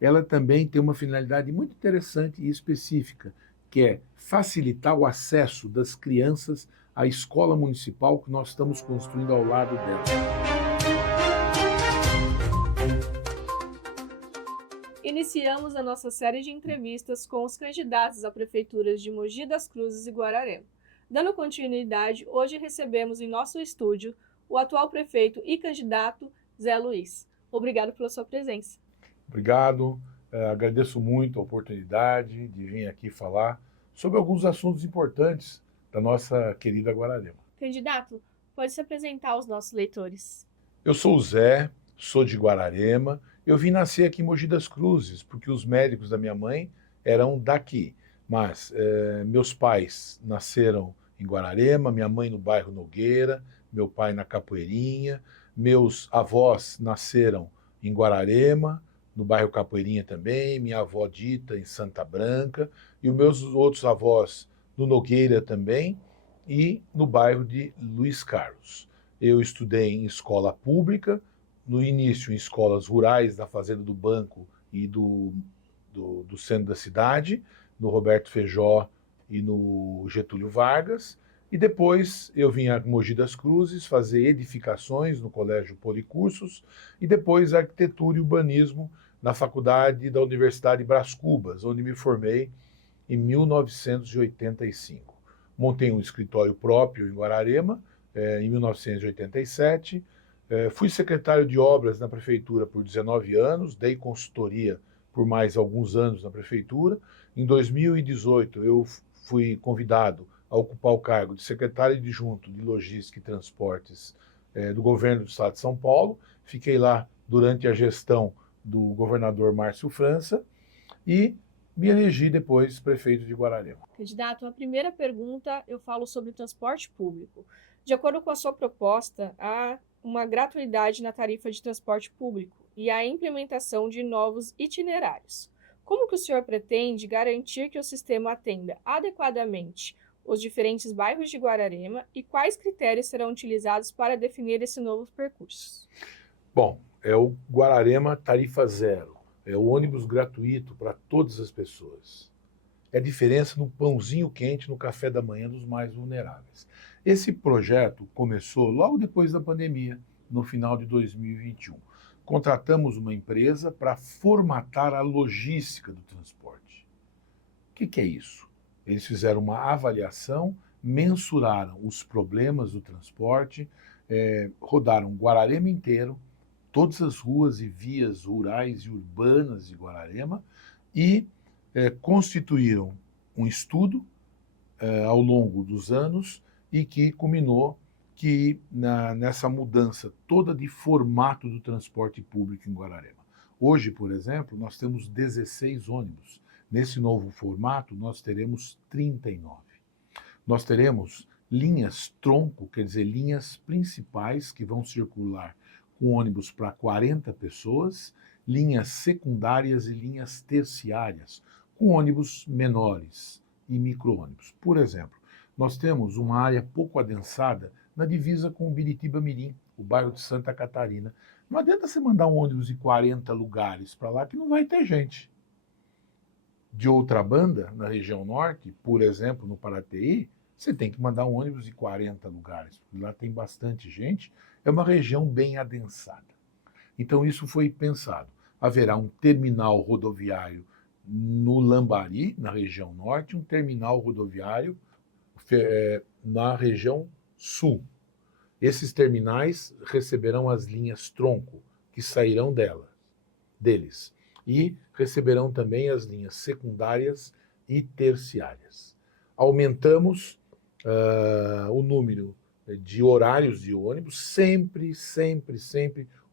ela também tem uma finalidade muito interessante e específica, que é facilitar o acesso das crianças à escola municipal que nós estamos construindo ao lado dela. Iniciamos a nossa série de entrevistas com os candidatos a prefeituras de Mogi das Cruzes e Guararema. Dando continuidade, hoje recebemos em nosso estúdio o atual prefeito e candidato Zé Luiz. Obrigado pela sua presença. Obrigado, agradeço muito a oportunidade de vir aqui falar sobre alguns assuntos importantes da nossa querida Guararema. Candidato, pode se apresentar aos nossos leitores. Eu sou o Zé, sou de Guararema, eu vim nascer aqui em Mogi das Cruzes, porque os médicos da minha mãe eram daqui, mas meus pais nasceram em Guararema, minha mãe no bairro Nogueira, meu pai na Capoeirinha, meus avós nasceram em Guararema, no bairro Capoeirinha também, minha avó Dita em Santa Branca, e os meus outros avós no Nogueira também, e no bairro de Luiz Carlos. Eu estudei em escola pública, no início em escolas rurais da Fazenda do Banco e do centro da cidade, no Roberto Feijó e no Getúlio Vargas, e depois eu vim a Mogi das Cruzes fazer edificações no Colégio Policursos e depois arquitetura e urbanismo na faculdade da Universidade Brás Cubas, onde me formei em 1985. Montei um escritório próprio em Guararema, em 1987. Fui secretário de obras na prefeitura por 19 anos, dei consultoria por mais alguns anos na prefeitura. Em 2018, eu fui convidado a ocupar o cargo de secretário adjunto de Logística e Transportes do governo do estado de São Paulo. Fiquei lá durante a gestão do governador Márcio França e me elegi depois prefeito de Guararema. Candidato, a primeira pergunta eu falo sobre o transporte público. De acordo com a sua proposta, há uma gratuidade na tarifa de transporte público e a implementação de novos itinerários. Como que o senhor pretende garantir que o sistema atenda adequadamente os diferentes bairros de Guararema e quais critérios serão utilizados para definir esse novo percurso? Bom, é o Guararema tarifa zero. É o ônibus gratuito para todas as pessoas. É a diferença no pãozinho quente no café da manhã dos mais vulneráveis. Esse projeto começou logo depois da pandemia, no final de 2021. Contratamos uma empresa para formatar a logística do transporte. O que é isso? Eles fizeram uma avaliação, mensuraram os problemas do transporte, rodaram Guararema inteiro, todas as ruas e vias rurais e urbanas de Guararema e constituíram um estudo ao longo dos anos e que culminou nessa mudança toda de formato do transporte público em Guararema. Hoje, por exemplo, nós temos 16 ônibus. Nesse novo formato, nós teremos 39. Nós teremos linhas tronco, quer dizer, linhas principais que vão circular com ônibus para 40 pessoas, linhas secundárias e linhas terciárias, com ônibus menores e micro-ônibus. Por exemplo, nós temos uma área pouco adensada na divisa com o Biritiba-Mirim, o bairro de Santa Catarina. Não adianta você mandar um ônibus de 40 lugares para lá que não vai ter gente. De outra banda, na região norte, por exemplo, no Paraty, você tem que mandar um ônibus de 40 lugares, porque lá tem bastante gente, é uma região bem adensada. Então isso foi pensado. Haverá um terminal rodoviário no Lambari, na região norte, um terminal rodoviário na região sul. Esses terminais receberão as linhas tronco, que sairão deles, e receberão também as linhas secundárias e terciárias. Aumentamos o número de horários de ônibus, sempre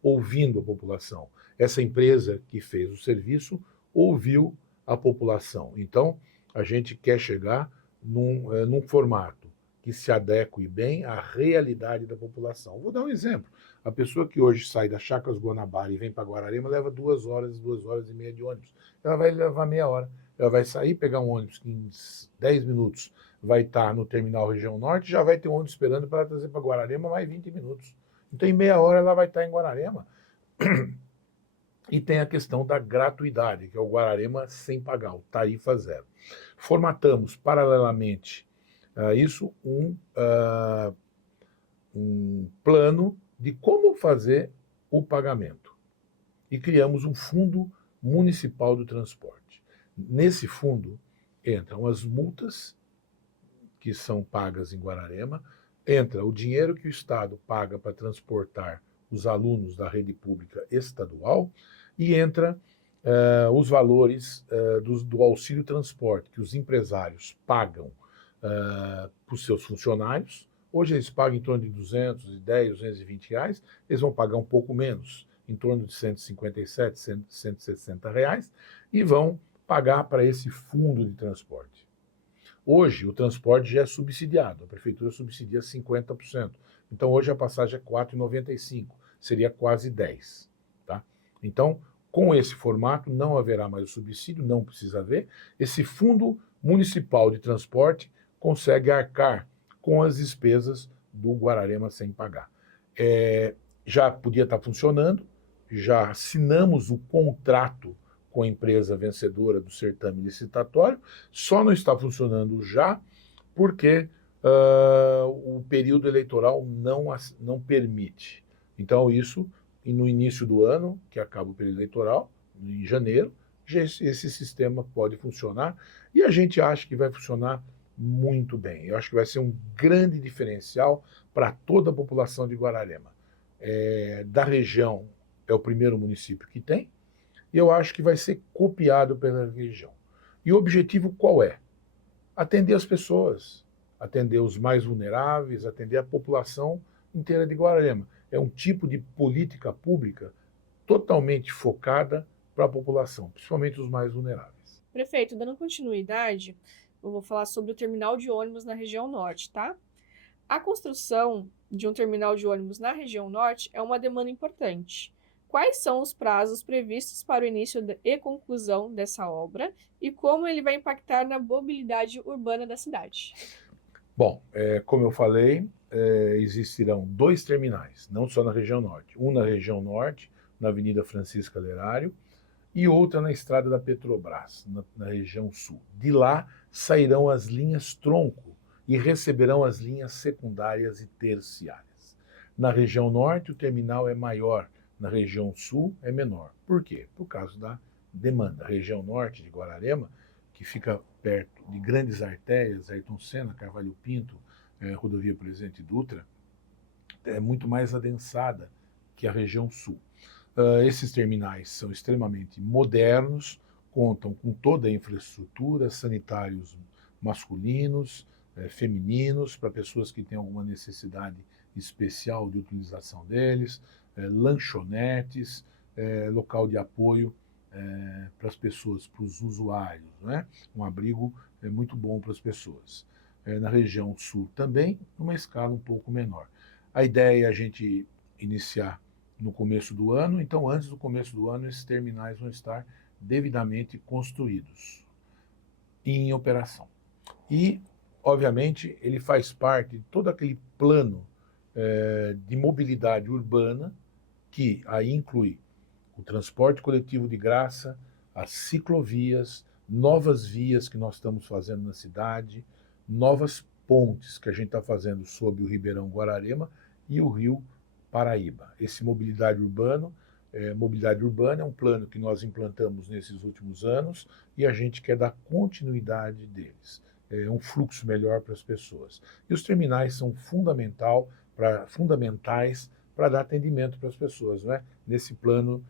ouvindo a população. Essa empresa que fez o serviço ouviu a população. Então, a gente quer chegar num formato que se adeque bem à realidade da população. Vou dar um exemplo. A pessoa que hoje sai da Chácaras Guanabara e vem para Guararema leva 2 horas e meia de ônibus. Ela vai levar meia hora. Ela vai sair, pegar um ônibus que em 10 minutos vai estar no terminal região norte, já vai ter um ônibus esperando para ela trazer para Guararema mais 20 minutos. Então, em meia hora ela vai estar em Guararema. E tem a questão da gratuidade, que é o Guararema sem pagar, o tarifa zero. Formatamos, paralelamente a isso, um plano de como fazer o pagamento. E criamos um fundo municipal do transporte. Nesse fundo entram as multas que são pagas em Guararema, entra o dinheiro que o Estado paga para transportar os alunos da rede pública estadual e entra os valores do auxílio transporte que os empresários pagam para os seus funcionários. Hoje eles pagam em torno de 210, 220 reais, eles vão pagar um pouco menos, em torno de 157, 160 reais, e vão pagar para esse fundo de transporte. Hoje, o transporte já é subsidiado, a prefeitura subsidia 50%. Então, hoje a passagem é R$ 4,95, seria quase 10. Tá? Então, com esse formato, não haverá mais o subsídio, não precisa haver. Esse fundo municipal de transporte consegue arcar com as despesas do Guararema sem pagar. Já podia estar funcionando, já assinamos o contrato com a empresa vencedora do certame licitatório, só não está funcionando já porque o período eleitoral não permite. Então, isso, no início do ano, que acaba o período eleitoral, em janeiro, esse sistema pode funcionar e a gente acha que vai funcionar muito bem. Eu acho que vai ser um grande diferencial para toda a população de Guararema. Da região, é o primeiro município que tem, e eu acho que vai ser copiado pela região. E o objetivo qual é? Atender as pessoas, atender os mais vulneráveis, atender a população inteira de Guararema. É um tipo de política pública totalmente focada para a população, principalmente os mais vulneráveis. Prefeito, dando continuidade, eu vou falar sobre o terminal de ônibus na região norte, tá? A construção de um terminal de ônibus na região norte é uma demanda importante. Quais são os prazos previstos para o início e conclusão dessa obra e como ele vai impactar na mobilidade urbana da cidade? Bom, como eu falei, existirão 2 terminais, não só na região norte. Um na região norte, na Avenida Francisca Lerário, e outra na estrada da Petrobras, na região sul. De lá sairão as linhas tronco e receberão as linhas secundárias e terciárias. Na região norte, o terminal é maior, na região sul é menor. Por quê? Por causa da demanda. A região norte de Guararema, que fica perto de grandes artérias, Ayrton Senna, Carvalho Pinto, rodovia Presidente Dutra, é muito mais adensada que a região sul. Esses terminais são extremamente modernos, contam com toda a infraestrutura, sanitários masculinos, femininos, para pessoas que têm alguma necessidade especial de utilização deles, lanchonetes, local de apoio para as pessoas, para os usuários, né? Um abrigo muito bom para as pessoas. Na região sul também, numa escala um pouco menor. A ideia é a gente iniciar no começo do ano, então antes do começo do ano esses terminais vão estar devidamente construídos e em operação. E, obviamente, ele faz parte de todo aquele plano de mobilidade urbana que aí inclui o transporte coletivo de graça, as ciclovias, novas vias que nós estamos fazendo na cidade, novas pontes que a gente está fazendo sobre o Ribeirão Guararema e o Rio Paraíba. Esse mobilidade urbana é um plano que nós implantamos nesses últimos anos e a gente quer dar continuidade deles. É um fluxo melhor para as pessoas. E os terminais são fundamentais para dar atendimento para as pessoas, né? Nesse plano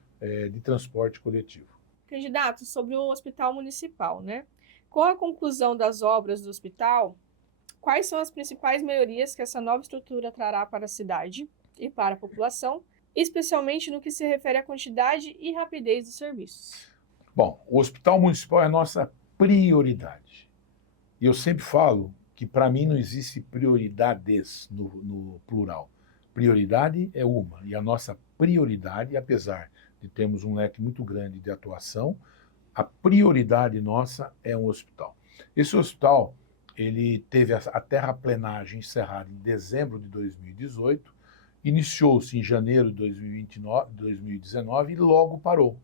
de transporte coletivo. Candidato, sobre o hospital municipal, né? Com a conclusão das obras do hospital, quais são as principais melhorias que essa nova estrutura trará para a cidade e para a população, especialmente no que se refere à quantidade e rapidez dos serviços? Bom, o hospital municipal é a nossa prioridade. E eu sempre falo que para mim não existe prioridades no plural. Prioridade é uma, e a nossa prioridade, apesar de termos um leque muito grande de atuação, a prioridade nossa é um hospital. Esse hospital, ele teve a terraplenagem encerrada em dezembro de 2018, iniciou-se em janeiro de 2019 e logo parou.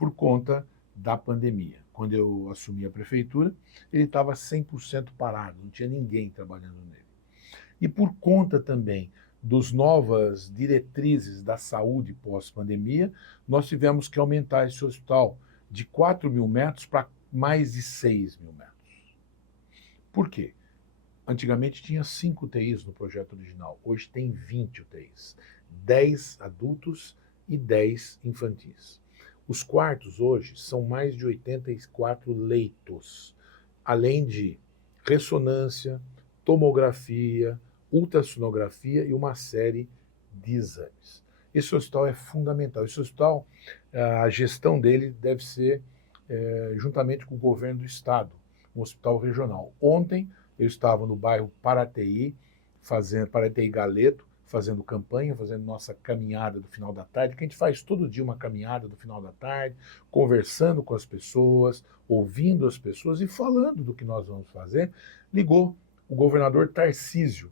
por conta da pandemia. Quando eu assumi a prefeitura, ele estava 100% parado, não tinha ninguém trabalhando nele. E por conta também das novas diretrizes da saúde pós-pandemia, nós tivemos que aumentar esse hospital de 4 mil metros para mais de 6 mil metros. Por quê? Antigamente tinha 5 UTIs no projeto original, hoje tem 20 UTIs, 10 adultos e 10 infantis. Os quartos hoje são mais de 84 leitos, além de ressonância, tomografia, ultrassonografia e uma série de exames. Esse hospital é fundamental. Esse hospital, a gestão dele deve ser juntamente com o governo do estado, um hospital regional. Ontem eu estava no bairro Paraty Galeto, fazendo campanha, fazendo nossa caminhada do final da tarde, que a gente faz todo dia uma caminhada do final da tarde, conversando com as pessoas, ouvindo as pessoas e falando do que nós vamos fazer. Ligou o governador Tarcísio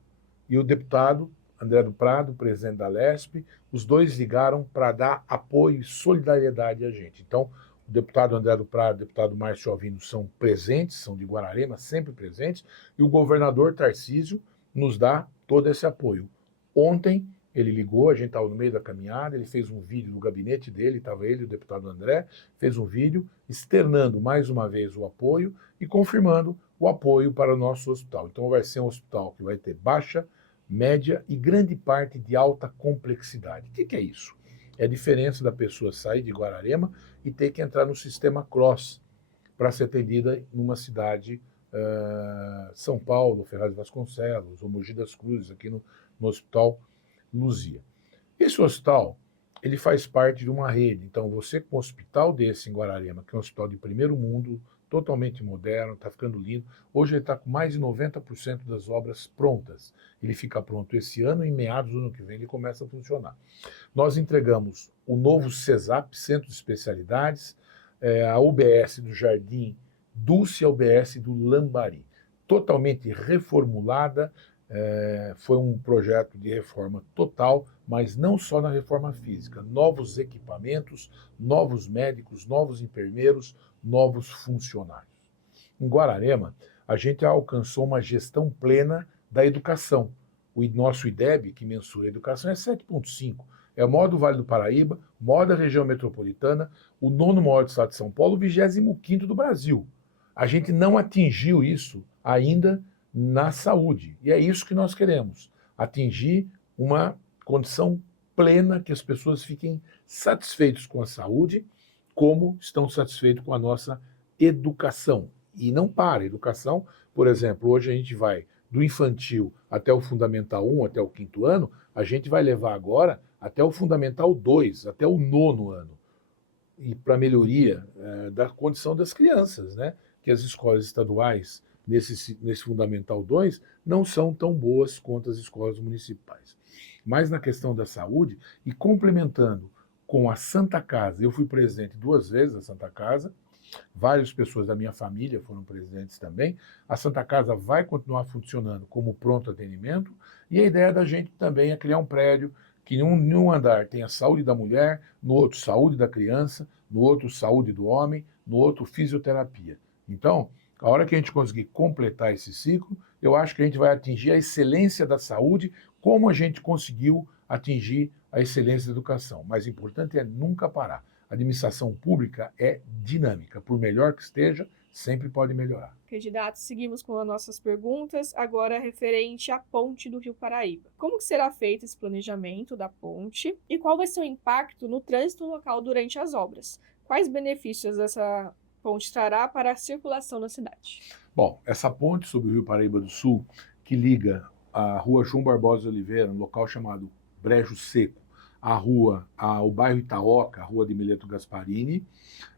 e o deputado André do Prado, presidente da Lesp, os dois ligaram para dar apoio e solidariedade a gente. Então, o deputado André do Prado e o deputado Márcio Alvino são presentes, são de Guararema, sempre presentes, e o governador Tarcísio nos dá todo esse apoio. Ontem ele ligou, a gente estava no meio da caminhada, ele fez um vídeo no gabinete dele, estava ele e o deputado André, fez um vídeo externando mais uma vez o apoio e confirmando o apoio para o nosso hospital. Então vai ser um hospital que vai ter baixa, média e grande parte de alta complexidade. O que é isso? É a diferença da pessoa sair de Guararema e ter que entrar no sistema CROSS para ser atendida numa cidade, São Paulo, Ferraz de Vasconcelos, ou Mogi das Cruzes, aqui no Hospital Luzia. Esse hospital, ele faz parte de uma rede. Então, você com um hospital desse em Guararema, que é um hospital de primeiro mundo, totalmente moderno, está ficando lindo. Hoje ele está com mais de 90% das obras prontas. Ele fica pronto esse ano e em meados do ano que vem ele começa a funcionar. Nós entregamos o novo CESAP, Centro de Especialidades, a UBS do Jardim Dulce e a UBS do Lambari. Totalmente reformulada, foi um projeto de reforma total, mas não só na reforma física. Novos equipamentos, novos médicos, novos enfermeiros, novos funcionários. Em Guararema, a gente alcançou uma gestão plena da educação. O nosso IDEB, que mensura a educação, é 7,5. É o maior do Vale do Paraíba, o maior da região metropolitana, o 9º maior do estado de São Paulo, o 25º do Brasil. A gente não atingiu isso ainda na saúde. E é isso que nós queremos, atingir uma condição plena, que as pessoas fiquem satisfeitas com a saúde, como estão satisfeitos com a nossa educação. E não para. Educação, por exemplo, hoje a gente vai do infantil até o Fundamental 1, até o 5º ano, a gente vai levar agora até o Fundamental 2, até o 9º ano. E para melhoria da condição das crianças, né? Que as escolas estaduais nesse Fundamental 2 não são tão boas quanto as escolas municipais. Mas na questão da saúde, e complementando com a Santa Casa, eu fui presidente 2 vezes da Santa Casa, várias pessoas da minha família foram presidentes também, a Santa Casa vai continuar funcionando como pronto atendimento, e a ideia da gente também é criar um prédio que em um andar tenha saúde da mulher, no outro saúde da criança, no outro saúde do homem, no outro fisioterapia. Então, a hora que a gente conseguir completar esse ciclo, eu acho que a gente vai atingir a excelência da saúde, como a gente conseguiu atingir a excelência da educação. Mas o importante é nunca parar. A administração pública é dinâmica. Por melhor que esteja, sempre pode melhorar. Candidato, seguimos com as nossas perguntas, agora referente à ponte do Rio Paraíba. Como que será feito esse planejamento da ponte e qual vai ser o impacto no trânsito local durante as obras? Quais benefícios essa ponte trará para a circulação na cidade? Bom, essa ponte sobre o Rio Paraíba do Sul, que liga a rua João Barbosa de Oliveira, um local chamado Brejo Seco, ao bairro Itaoca, a rua de Mileto Gasparini,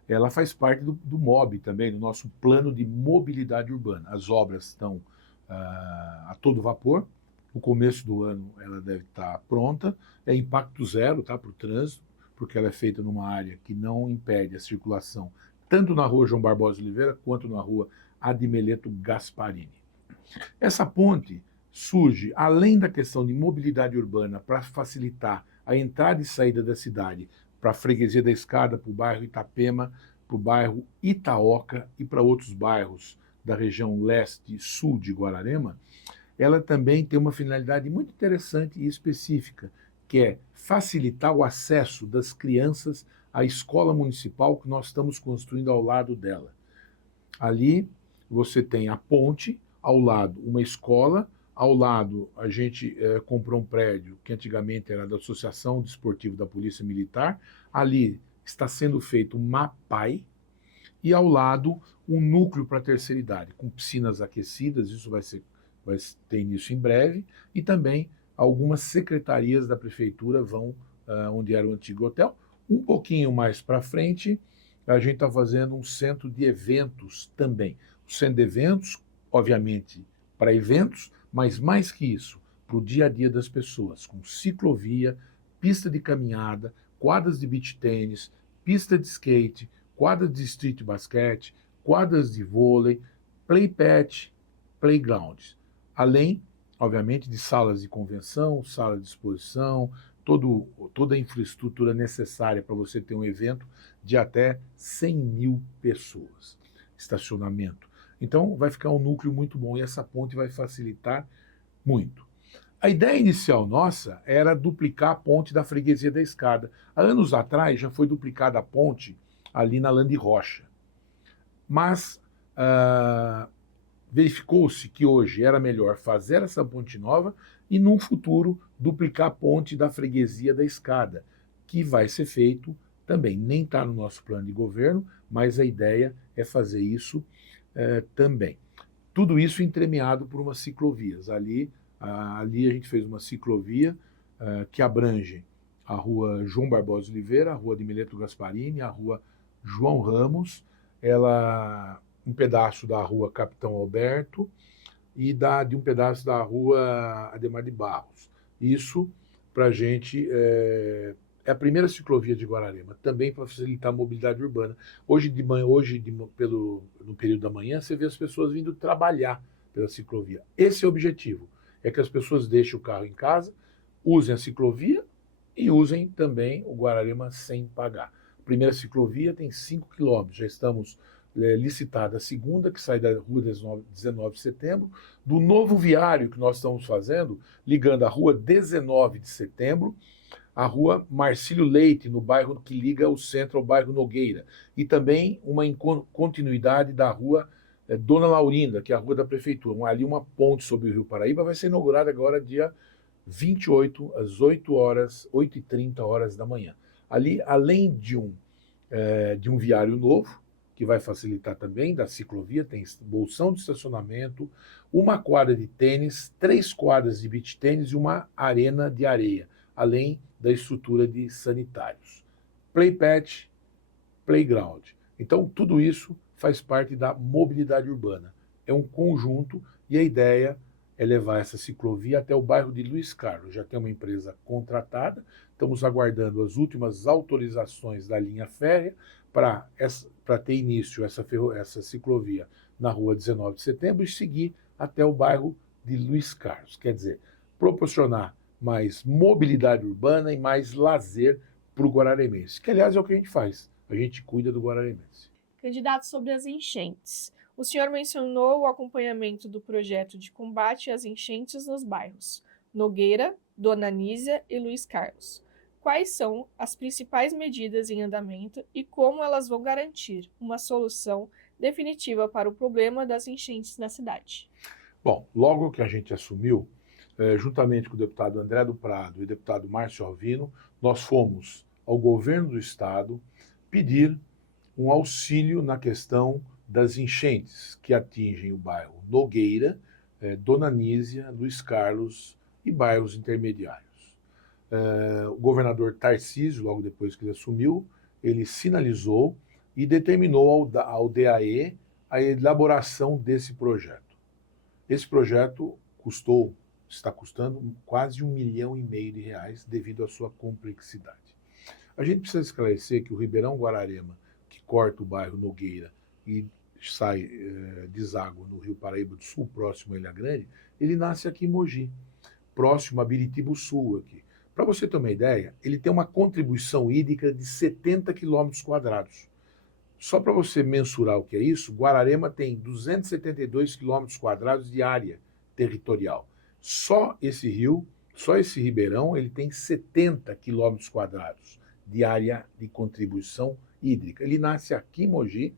ela faz parte do MOB também, do nosso plano de mobilidade urbana. As obras estão a todo vapor. No começo do ano ela deve estar pronta. É impacto zero, tá, para o trânsito, porque ela é feita numa área que não impede a circulação, tanto na rua João Barbosa de Oliveira, quanto na rua Adimeleto Gasparini. Essa ponte surge, além da questão de mobilidade urbana, para facilitar a entrada e saída da cidade para a Freguesia da Escada, para o bairro Itapema, para o bairro Itaoca e para outros bairros da região leste e sul de Guararema, ela também tem uma finalidade muito interessante e específica, que é facilitar o acesso das crianças à escola municipal que nós estamos construindo ao lado dela. Ali você tem a ponte, ao lado uma escola, ao lado a gente comprou um prédio que antigamente era da Associação Desportiva da Polícia Militar, ali está sendo feito um MAPAI, e ao lado um núcleo para a terceira idade, com piscinas aquecidas, isso vai ter início em breve, e também algumas secretarias da prefeitura vão onde era o antigo hotel. Um pouquinho mais para frente, a gente está fazendo um centro de eventos também. O centro de eventos, obviamente, para eventos, mas mais que isso, para o dia a dia das pessoas, com ciclovia, pista de caminhada, quadras de beach tênis, pista de skate, quadras de street basquete, quadras de vôlei, playpad, playgrounds. Além, obviamente, de salas de convenção, sala de exposição, toda a infraestrutura necessária para você ter um evento de até 100 mil pessoas. Estacionamento. Então, vai ficar um núcleo muito bom e essa ponte vai facilitar muito. A ideia inicial nossa era duplicar a ponte da Freguesia da Escada. Há anos atrás já foi duplicada a ponte ali na Lande Rocha. Mas verificou-se que hoje era melhor fazer essa ponte nova e, num futuro, duplicar a ponte da Freguesia da Escada, que vai ser feito também. Nem está no nosso plano de governo, mas a ideia é fazer isso também. Tudo isso entremeado por umas ciclovias. Ali a gente fez uma ciclovia que abrange a rua João Barbosa Oliveira, a rua de Mileto Gasparini, a rua João Ramos, um pedaço da rua Capitão Alberto e de um pedaço da rua Ademar de Barros. Isso, para a gente, é a primeira ciclovia de Guararema, também para facilitar a mobilidade urbana. Hoje, no período da manhã, você vê as pessoas vindo trabalhar pela ciclovia. Esse é o objetivo, é que as pessoas deixem o carro em casa, usem a ciclovia e usem também o Guararema sem pagar. A primeira ciclovia tem 5 quilômetros, já estamos licitada a segunda, que sai da rua 19 de setembro, do novo viário que nós estamos fazendo, ligando a rua 19 de setembro, a rua Marcílio Leite, no bairro que liga o centro ao bairro Nogueira, e também uma continuidade da rua Dona Laurinda, que é a rua da prefeitura. Ali uma ponte sobre o Rio Paraíba vai ser inaugurada agora dia 28, às 8h30 da manhã. Ali, além de um viário novo, que vai facilitar também, da ciclovia, tem bolsão de estacionamento, uma quadra de tênis, 3 quadras de beach tênis e uma arena de areia, além da estrutura de sanitários. Playpad, playground. Então, tudo isso faz parte da mobilidade urbana. É um conjunto e a ideia é levar essa ciclovia até o bairro de Luiz Carlos. Já tem uma empresa contratada, estamos aguardando as últimas autorizações da linha férrea para ter início essa ciclovia na rua 19 de setembro e seguir até o bairro de Luiz Carlos. Quer dizer, proporcionar mais mobilidade urbana e mais lazer para o guararemense, que aliás é o que a gente faz, a gente cuida do guararemense. Candidato, sobre as enchentes. O senhor mencionou o acompanhamento do projeto de combate às enchentes nos bairros Nogueira, Dona Anísia e Luiz Carlos. Quais são as principais medidas em andamento e como elas vão garantir uma solução definitiva para o problema das enchentes na cidade? Bom, logo que a gente assumiu, juntamente com o deputado André do Prado e o deputado Márcio Alvino, nós fomos ao governo do estado pedir um auxílio na questão das enchentes que atingem o bairro Nogueira, Dona Anísia, Luiz Carlos e bairros intermediários. O governador Tarcísio, logo depois que ele assumiu, ele sinalizou e determinou ao DAE a elaboração desse projeto. Esse projeto está custando quase R$1,5 milhão de reais devido à sua complexidade. A gente precisa esclarecer que o Ribeirão Guararema, que corta o bairro Nogueira e deságua no Rio Paraíba do Sul, próximo a Ilha Grande, ele nasce aqui em Mogi, próximo a Biritiba Sul aqui. Para você ter uma ideia, ele tem uma contribuição hídrica de 70 quilômetros quadrados. Só para você mensurar o que é isso, Guararema tem 272 quilômetros quadrados de área territorial. Só esse rio, só esse ribeirão, ele tem 70 quilômetros quadrados de área de contribuição hídrica. Ele nasce aqui em Mogi,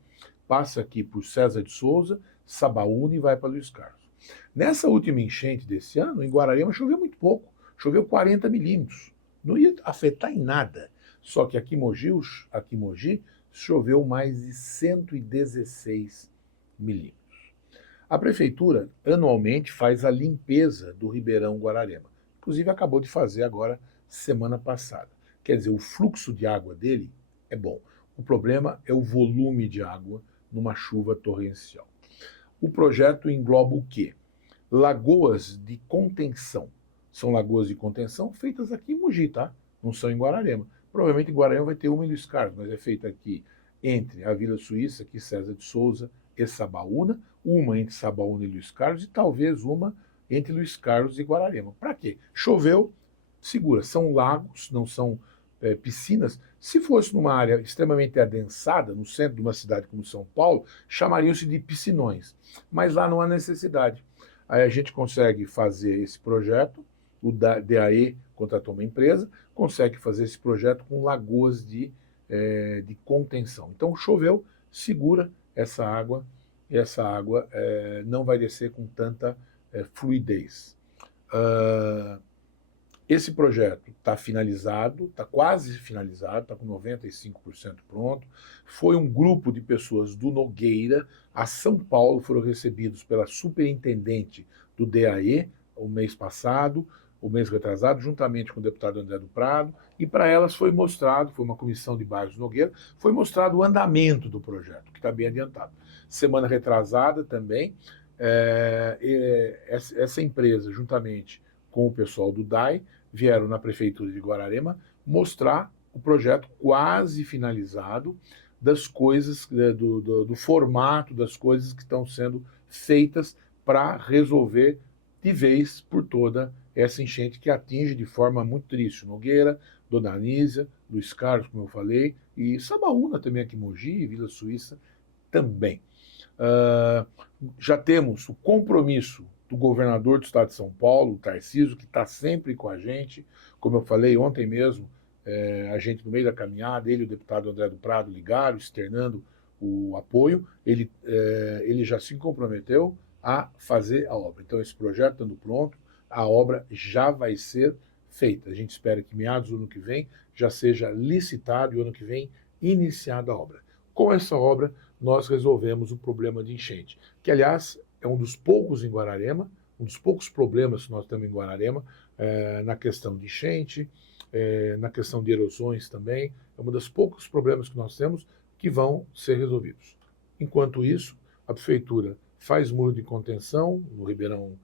passa aqui por César de Souza, Sabaúna e vai para Luiz Carlos. Nessa última enchente desse ano, em Guararema choveu muito pouco, choveu 40 milímetros. Não ia afetar em nada. Só que aqui em Mogi choveu mais de 116 milímetros. A prefeitura anualmente faz a limpeza do Ribeirão Guararema. Inclusive acabou de fazer agora semana passada. Quer dizer, o fluxo de água dele é bom. O problema é o volume de água numa chuva torrencial. O projeto engloba o quê? Lagoas de contenção. São lagoas de contenção feitas aqui em Mogi, tá? Não são em Guararema. Provavelmente em Guararema vai ter uma em Luiz Carlos, mas é feita aqui entre a Vila Suíça, aqui César de Souza e Sabaúna, uma entre Sabaúna e Luiz Carlos e talvez uma entre Luiz Carlos e Guararema. Para quê? Choveu, segura. São lagos, não são piscinas. Se fosse numa área extremamente adensada, no centro de uma cidade como São Paulo, chamariam-se de piscinões. Mas lá não há necessidade. Aí a gente consegue fazer esse projeto, o DAE contratou uma empresa, consegue fazer esse projeto com lagoas de contenção. Então choveu, segura essa água, e essa água não vai descer com tanta fluidez. Esse projeto está finalizado, está quase finalizado, está com 95% pronto. Foi um grupo de pessoas do Nogueira a São Paulo, foram recebidos pela superintendente do DAE o mês passado, o mês retrasado, juntamente com o deputado André do Prado, e para elas foi mostrado, foi uma comissão de bairros Nogueira, foi mostrado o andamento do projeto, que está bem adiantado. Semana retrasada também, essa empresa, juntamente com o pessoal do DAE, vieram na Prefeitura de Guararema mostrar o projeto quase finalizado das coisas, do formato das coisas que estão sendo feitas para resolver de vez por toda essa enchente que atinge de forma muito triste Nogueira, Dona Anísia, Luiz Carlos, como eu falei, e Sabaúna também aqui em Mogi, Vila Suíça também. Já temos o compromisso do governador do estado de São Paulo, o Tarcísio, que está sempre com a gente. Como eu falei ontem mesmo, a gente no meio da caminhada, ele e o deputado André do Prado ligaram, externando o apoio. Ele já se comprometeu a fazer a obra. Então esse projeto estando pronto, a obra já vai ser feita. A gente espera que meados do ano que vem já seja licitado e ano que vem iniciada a obra. Com essa obra, nós resolvemos o problema de enchente, que, aliás, é um dos poucos em Guararema, um dos poucos problemas que nós temos em Guararema, na questão de enchente, na questão de erosões também. É um dos poucos problemas que nós temos que vão ser resolvidos. Enquanto isso, a Prefeitura faz muro de contenção no Ribeirão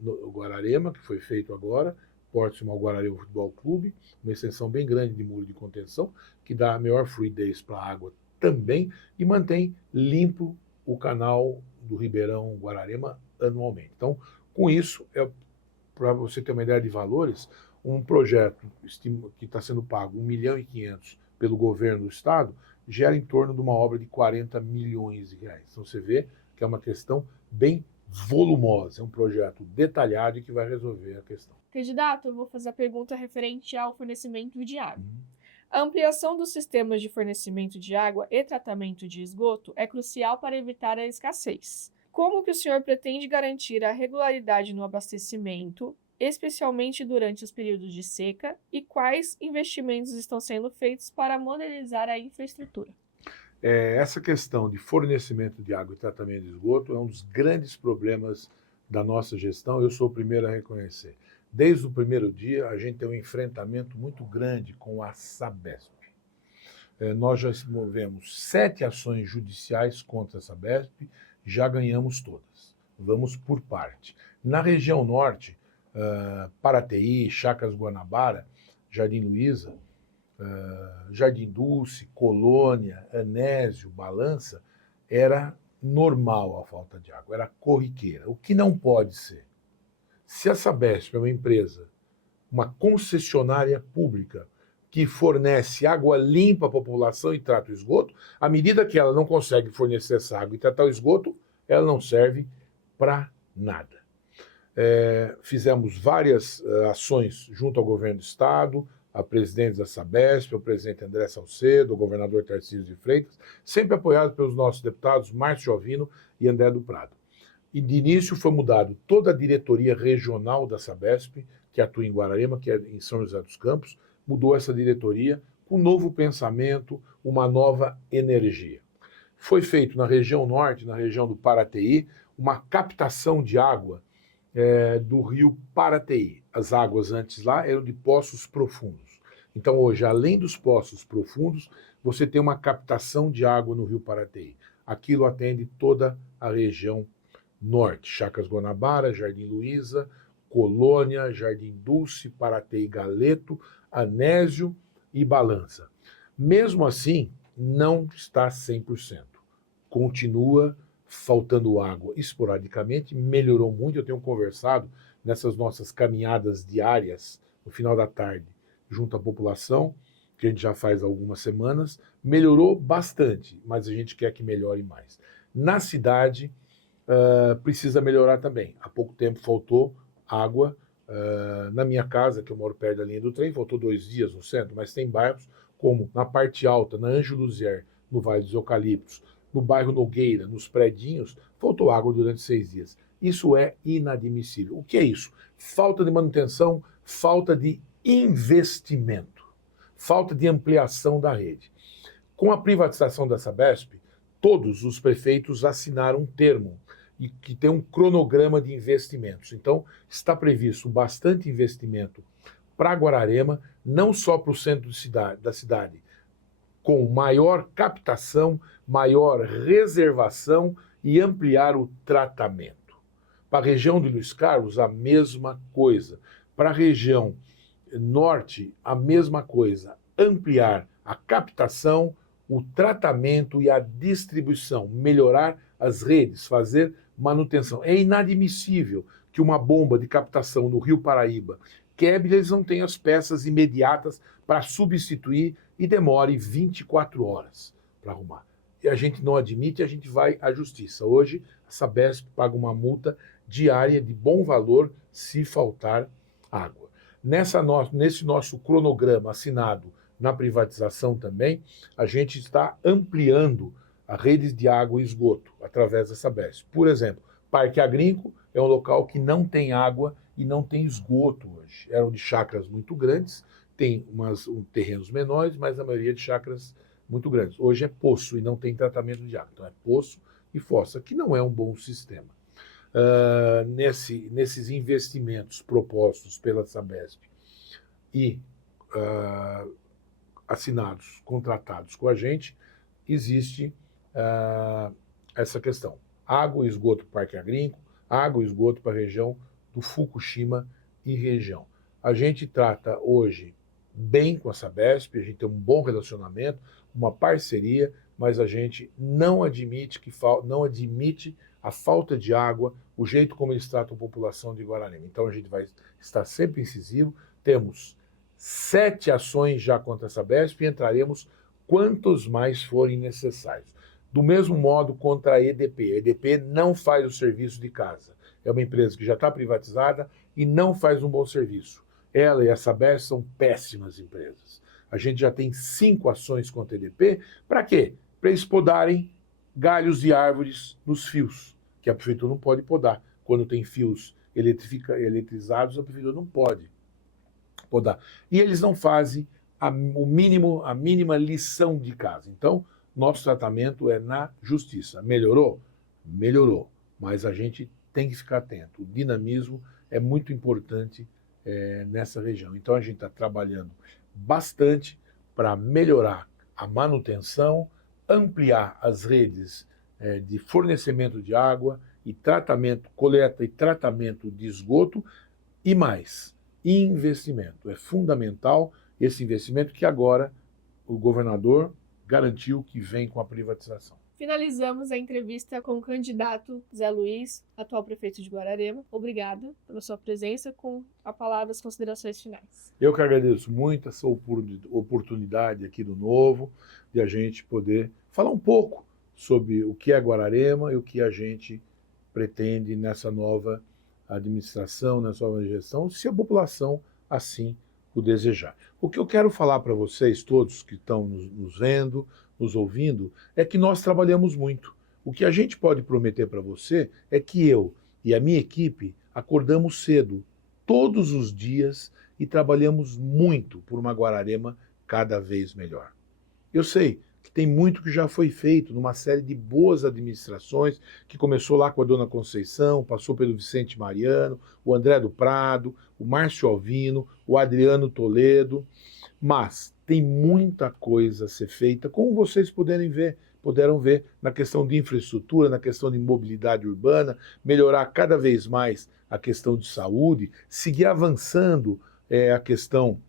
no Guararema, que foi feito agora, próximo ao Guararema Futebol Clube, uma extensão bem grande de muro de contenção, que dá a maior fluidez para a água também e mantém limpo o canal do Ribeirão Guararema anualmente. Então, com isso, para você ter uma ideia de valores, um projeto que está sendo pago 1,5 milhão pelo governo do estado gera em torno de uma obra de 40 milhões de reais. Então você vê que é uma questão bem volumosa, é um projeto detalhado e que vai resolver a questão. Candidato, eu vou fazer a pergunta referente ao fornecimento de água. A ampliação dos sistemas de fornecimento de água e tratamento de esgoto é crucial para evitar a escassez. Como que o senhor pretende garantir a regularidade no abastecimento, especialmente durante os períodos de seca, e quais investimentos estão sendo feitos para modernizar a infraestrutura? Essa questão de fornecimento de água e tratamento de esgoto é um dos grandes problemas da nossa gestão, eu sou o primeiro a reconhecer. Desde o primeiro dia, a gente tem um enfrentamento muito grande com a Sabesp. Nós já movemos 7 ações judiciais contra a Sabesp, já ganhamos todas. Vamos por parte. Na região norte, Paraty, Chacras Guanabara, Jardim Luiza, Jardim Dulce, Colônia, Anésio, Balança, era normal a falta de água, era corriqueira. O que não pode ser? Se a Sabesp é uma empresa uma concessionária pública que fornece água limpa à população e trata o esgoto. À medida que ela não consegue fornecer essa água e tratar o esgoto, ela não serve para nada. Fizemos várias ações junto ao governo do Estado, a presidente da Sabesp, o presidente André Salcedo, o governador Tarcísio de Freitas, sempre apoiado pelos nossos deputados Márcio Giovino e André do Prado. E de início foi mudado toda a diretoria regional da Sabesp, que atua em Guararema, que é em São José dos Campos, mudou essa diretoria com um novo pensamento, uma nova energia. Foi feito na região norte, na região do Paraty, uma captação de água do rio Paraty. As águas antes lá eram de poços profundos. Então hoje, além dos poços profundos, você tem uma captação de água no rio Paraty. Aquilo atende toda a região norte, Chacras Guanabara, Jardim Luiza, Colônia, Jardim Dulce, Paraty e Galeto, Anésio e Balança. Mesmo assim, não está 100%. Continua faltando água esporadicamente, melhorou muito. Eu tenho conversado nessas nossas caminhadas diárias, no final da tarde, junto à população, que a gente já faz há algumas semanas, melhorou bastante, mas a gente quer que melhore mais. Na cidade, precisa melhorar também. Há pouco tempo faltou água na minha casa, que eu moro perto da linha do trem, faltou 2 dias no centro, mas tem bairros como na parte alta, na Ângelo Luzier, no Vale dos Eucaliptos, no bairro Nogueira, nos predinhos, faltou água durante 6 dias. Isso é inadmissível. O que é isso? Falta de manutenção, falta de investimento, falta de ampliação da rede. Com a privatização da Sabesp, todos os prefeitos assinaram um termo e que tem um cronograma de investimentos. Então, está previsto bastante investimento para Guararema, não só para o centro da cidade, com maior captação, maior reservação e ampliar o tratamento. Para a região de Luiz Carlos, a mesma coisa. Para a região norte, a mesma coisa. Ampliar a captação, o tratamento e a distribuição, melhorar as redes, fazer manutenção. É inadmissível que uma bomba de captação no Rio Paraíba quebre, eles não tenham as peças imediatas para substituir e demore 24 horas para arrumar. E a gente não admite, a gente vai à justiça. Hoje, a Sabesp paga uma multa diária de bom valor se faltar água. Nesse nosso cronograma assinado na privatização também, a gente está ampliando a rede de água e esgoto através da Sabesp. Por exemplo, Parque Agrícola é um local que não tem água e não tem esgoto hoje. Eram de chácaras muito grandes, tem terrenos menores, mas a maioria de chácaras muito grandes. Hoje é poço e não tem tratamento de água. Então é poço e fossa, que não é um bom sistema. Nesses investimentos propostos pela Sabesp e assinados, contratados com a gente, existe essa questão. Água e esgoto para o Parque Agrícola, água e esgoto para a região do Fukushima e região. A gente trata hoje bem com a Sabesp, a gente tem um bom relacionamento, uma parceria, mas a gente não admite a falta de água, o jeito como eles tratam a população de Guararema. Então a gente vai estar sempre incisivo. Temos 7 ações já contra a Sabesp e entraremos quantos mais forem necessários. Do mesmo modo contra a EDP. A EDP não faz o serviço de casa. É uma empresa que já está privatizada e não faz um bom serviço. Ela e a Sabesp são péssimas empresas. A gente já tem 5 ações contra a EDP. Para quê? Para eles podarem galhos de árvores nos fios, que a prefeitura não pode podar. Quando tem fios eletrizados, a prefeitura não pode podar. E eles não fazem a mínima lição de casa. Então, nosso tratamento é na justiça. Melhorou? Melhorou. Mas a gente tem que ficar atento. O dinamismo é muito importante nessa região. Então, a gente está trabalhando bastante para melhorar a manutenção, ampliar as redes de fornecimento de água e tratamento, coleta e tratamento de esgoto e mais, investimento. É fundamental esse investimento que agora o governador garantiu que vem com a privatização. Finalizamos a entrevista com o candidato Zé Luiz, atual prefeito de Guararema. Obrigada pela sua presença. Com a palavra, as considerações finais. Eu que agradeço muito essa oportunidade aqui do Novo, de a gente poder falar um pouco sobre o que é Guararema e o que a gente pretende nessa nova administração, nessa nova gestão, se a população assim o desejar. O que eu quero falar para vocês, todos que estão nos vendo, nos ouvindo, é que nós trabalhamos muito. O que a gente pode prometer para você é que eu e a minha equipe acordamos cedo, todos os dias, e trabalhamos muito por uma Guararema cada vez melhor. Eu sei que tem muito que já foi feito numa série de boas administrações, que começou lá com a Dona Conceição, passou pelo Vicente Mariano, o André do Prado, o Márcio Alvino, o Adriano Toledo, mas tem muita coisa a ser feita, como vocês puderam ver na questão de infraestrutura, na questão de mobilidade urbana, melhorar cada vez mais a questão de saúde, seguir avançando a questão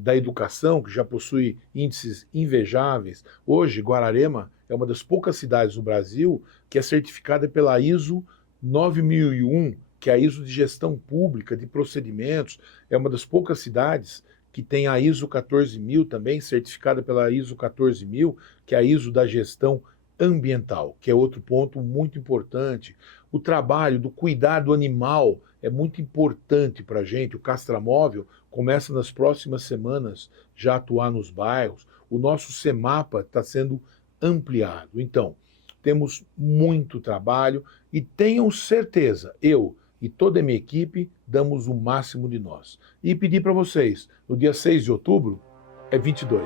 da educação, que já possui índices invejáveis. Hoje, Guararema é uma das poucas cidades do Brasil que é certificada pela ISO 9001, que é a ISO de gestão pública, de procedimentos. É uma das poucas cidades que tem a ISO 14000 também, certificada pela ISO 14000, que é a ISO da gestão ambiental, que é outro ponto muito importante. O trabalho do cuidado animal é muito importante para a gente. O Castramóvel começa nas próximas semanas já a atuar nos bairros. O nosso CEMAPA está sendo ampliado. Então, temos muito trabalho e tenham certeza, eu e toda a minha equipe damos o máximo de nós. E pedir para vocês, no dia 6 de outubro, é 22.